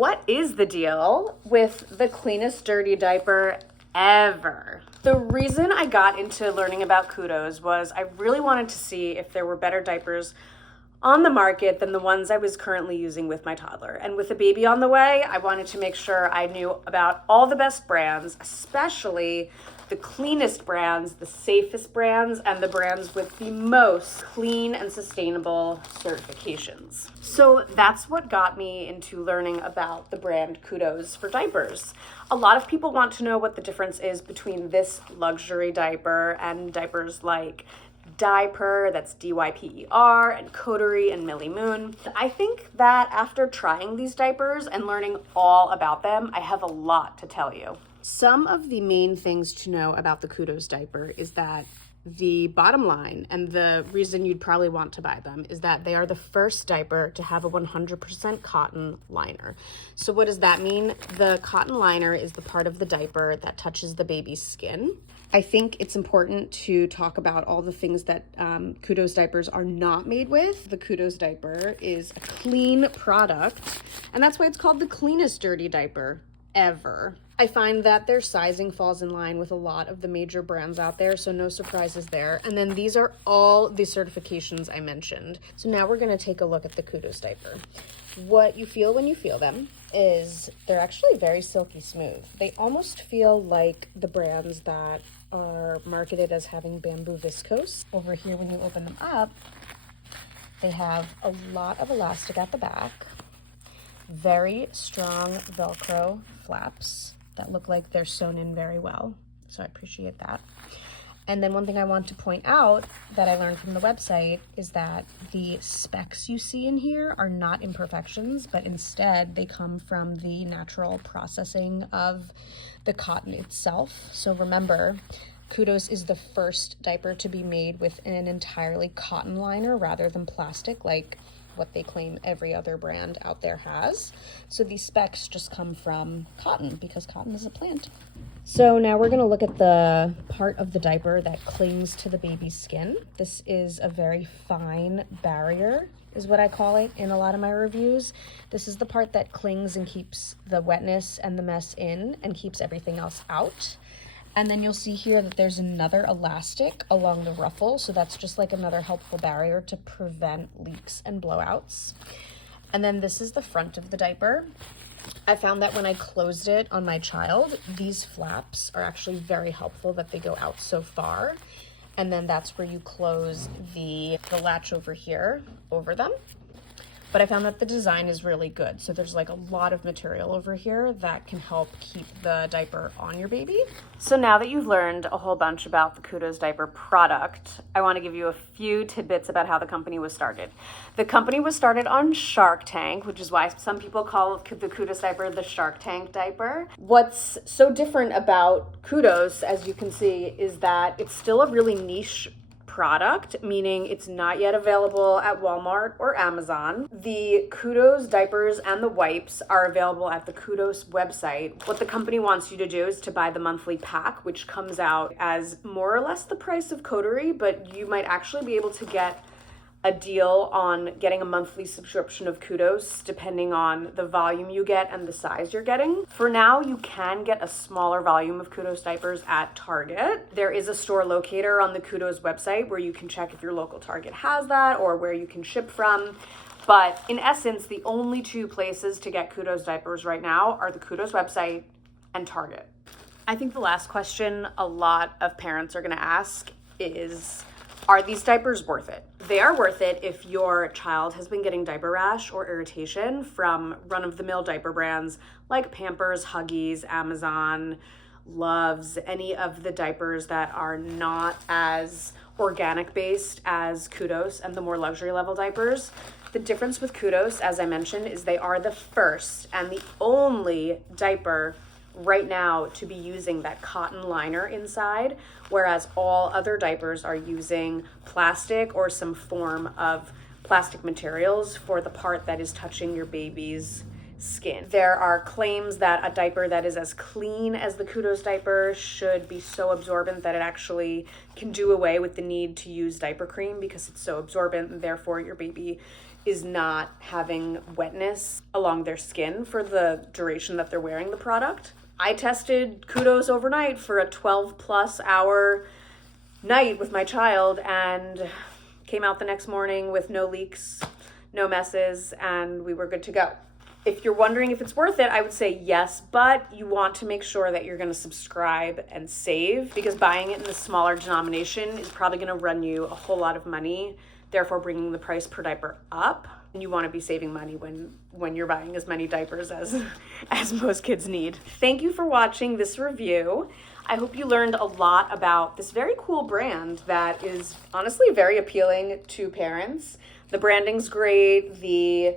What is the deal with the cleanest dirty diaper ever? The reason I got into learning about Kudos was I really wanted to see if there were better diapers on the market than the ones I was currently using with my toddler. And with a baby on the way, I wanted to make sure I knew about all the best brands, especially the cleanest brands, the safest brands, and the brands with the most clean and sustainable certifications. So that's what got me into learning about the brand Kudos for diapers. A lot of people want to know what the difference is between this luxury diaper and diapers like Diaper, that's DYPER, and Coterie and Millie Moon. I think that after trying these diapers and learning all about them, I have a lot to tell you. Some of the main things to know about the Kudos diaper is that the bottom line, and the reason you'd probably want to buy them, is that they are the first diaper to have a 100% cotton liner. So what does that mean? The cotton liner is the part of the diaper that touches the baby's skin. I think it's important to talk about all the things that Kudos diapers are not made with. The Kudos diaper is a clean product, and that's why it's called the cleanest dirty diaper ever. I find that their sizing falls in line with a lot of the major brands out there, so no surprises there. And then these are all the certifications I mentioned. So now we're gonna take a look at the Kudos diaper. What you feel when you feel them is they're actually very silky smooth. They almost feel like the brands that are marketed as having bamboo viscose. Over here, when you open them up, they have a lot of elastic at the back, very strong Velcro flaps that look like they're sewn in very well. So I appreciate that. And then one thing I want to point out that I learned from the website is that the specs you see in here are not imperfections, but instead they come from the natural processing of the cotton itself. So remember, Kudos is the first diaper to be made with an entirely cotton liner rather than plastic like what they claim every other brand out there has. So these specs just come from cotton because cotton is a plant. So now we're gonna look at the part of the diaper that clings to the baby's skin. This is a very fine barrier, is what I call it in a lot of my reviews. This is the part that clings and keeps the wetness and the mess in and keeps everything else out. And then you'll see here that there's another elastic along the ruffle. So that's just like another helpful barrier to prevent leaks and blowouts. And then this is the front of the diaper. I found that when I closed it on my child, these flaps are actually very helpful that they go out so far. And then that's where you close the latch over here over them. But I found that the design is really good. So there's like a lot of material over here that can help keep the diaper on your baby. So now that you've learned a whole bunch about the Kudos diaper product, I want to give you a few tidbits about how the company was started. The company was started on Shark Tank, which is why some people call the Kudos diaper the Shark Tank diaper. What's so different about Kudos, as you can see, is that it's still a really niche product, meaning it's not yet available at Walmart or Amazon. The Kudos diapers and the wipes are available at the Kudos website. What the company wants you to do is to buy the monthly pack, which comes out as more or less the price of Coterie, but you might actually be able to get a deal on getting a monthly subscription of Kudos depending on the volume you get and the size you're getting. For now, you can get a smaller volume of Kudos diapers at Target. There is a store locator on the Kudos website where you can check if your local Target has that or where you can ship from. But in essence, the only two places to get Kudos diapers right now are the Kudos website and Target. I think the last question a lot of parents are going to ask is, are these diapers worth it? They are worth it if your child has been getting diaper rash or irritation from run-of-the-mill diaper brands like Pampers, Huggies, Amazon, Loves, any of the diapers that are not as organic based as Kudos and the more luxury level diapers. The difference with Kudos, as I mentioned, is they are the first and the only diaper right now to be using that cotton liner inside, whereas all other diapers are using plastic or some form of plastic materials for the part that is touching your baby's skin. There are claims that a diaper that is as clean as the Kudos diaper should be so absorbent that it actually can do away with the need to use diaper cream because it's so absorbent and therefore your baby is not having wetness along their skin for the duration that they're wearing the product. I tested Kudos overnight for a 12+ hour night with my child and came out the next morning with no leaks, no messes, and we were good to go. If you're wondering if it's worth it, I would say yes, but you want to make sure that you're going to subscribe and save, because buying it in the smaller denomination is probably going to run you a whole lot of money, therefore bringing the price per diaper up. And you want to be saving money when you're buying as many diapers as most kids need. Thank you for watching this review. I hope you learned a lot about this very cool brand that is honestly very appealing to parents. The branding's great. The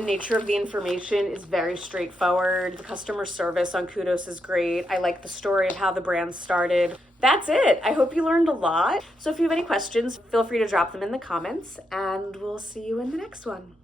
nature of the information is very straightforward. The customer service on Kudos is great. I like the story of how the brand started. That's it. I hope you learned a lot. So if you have any questions, feel free to drop them in the comments, and we'll see you in the next one.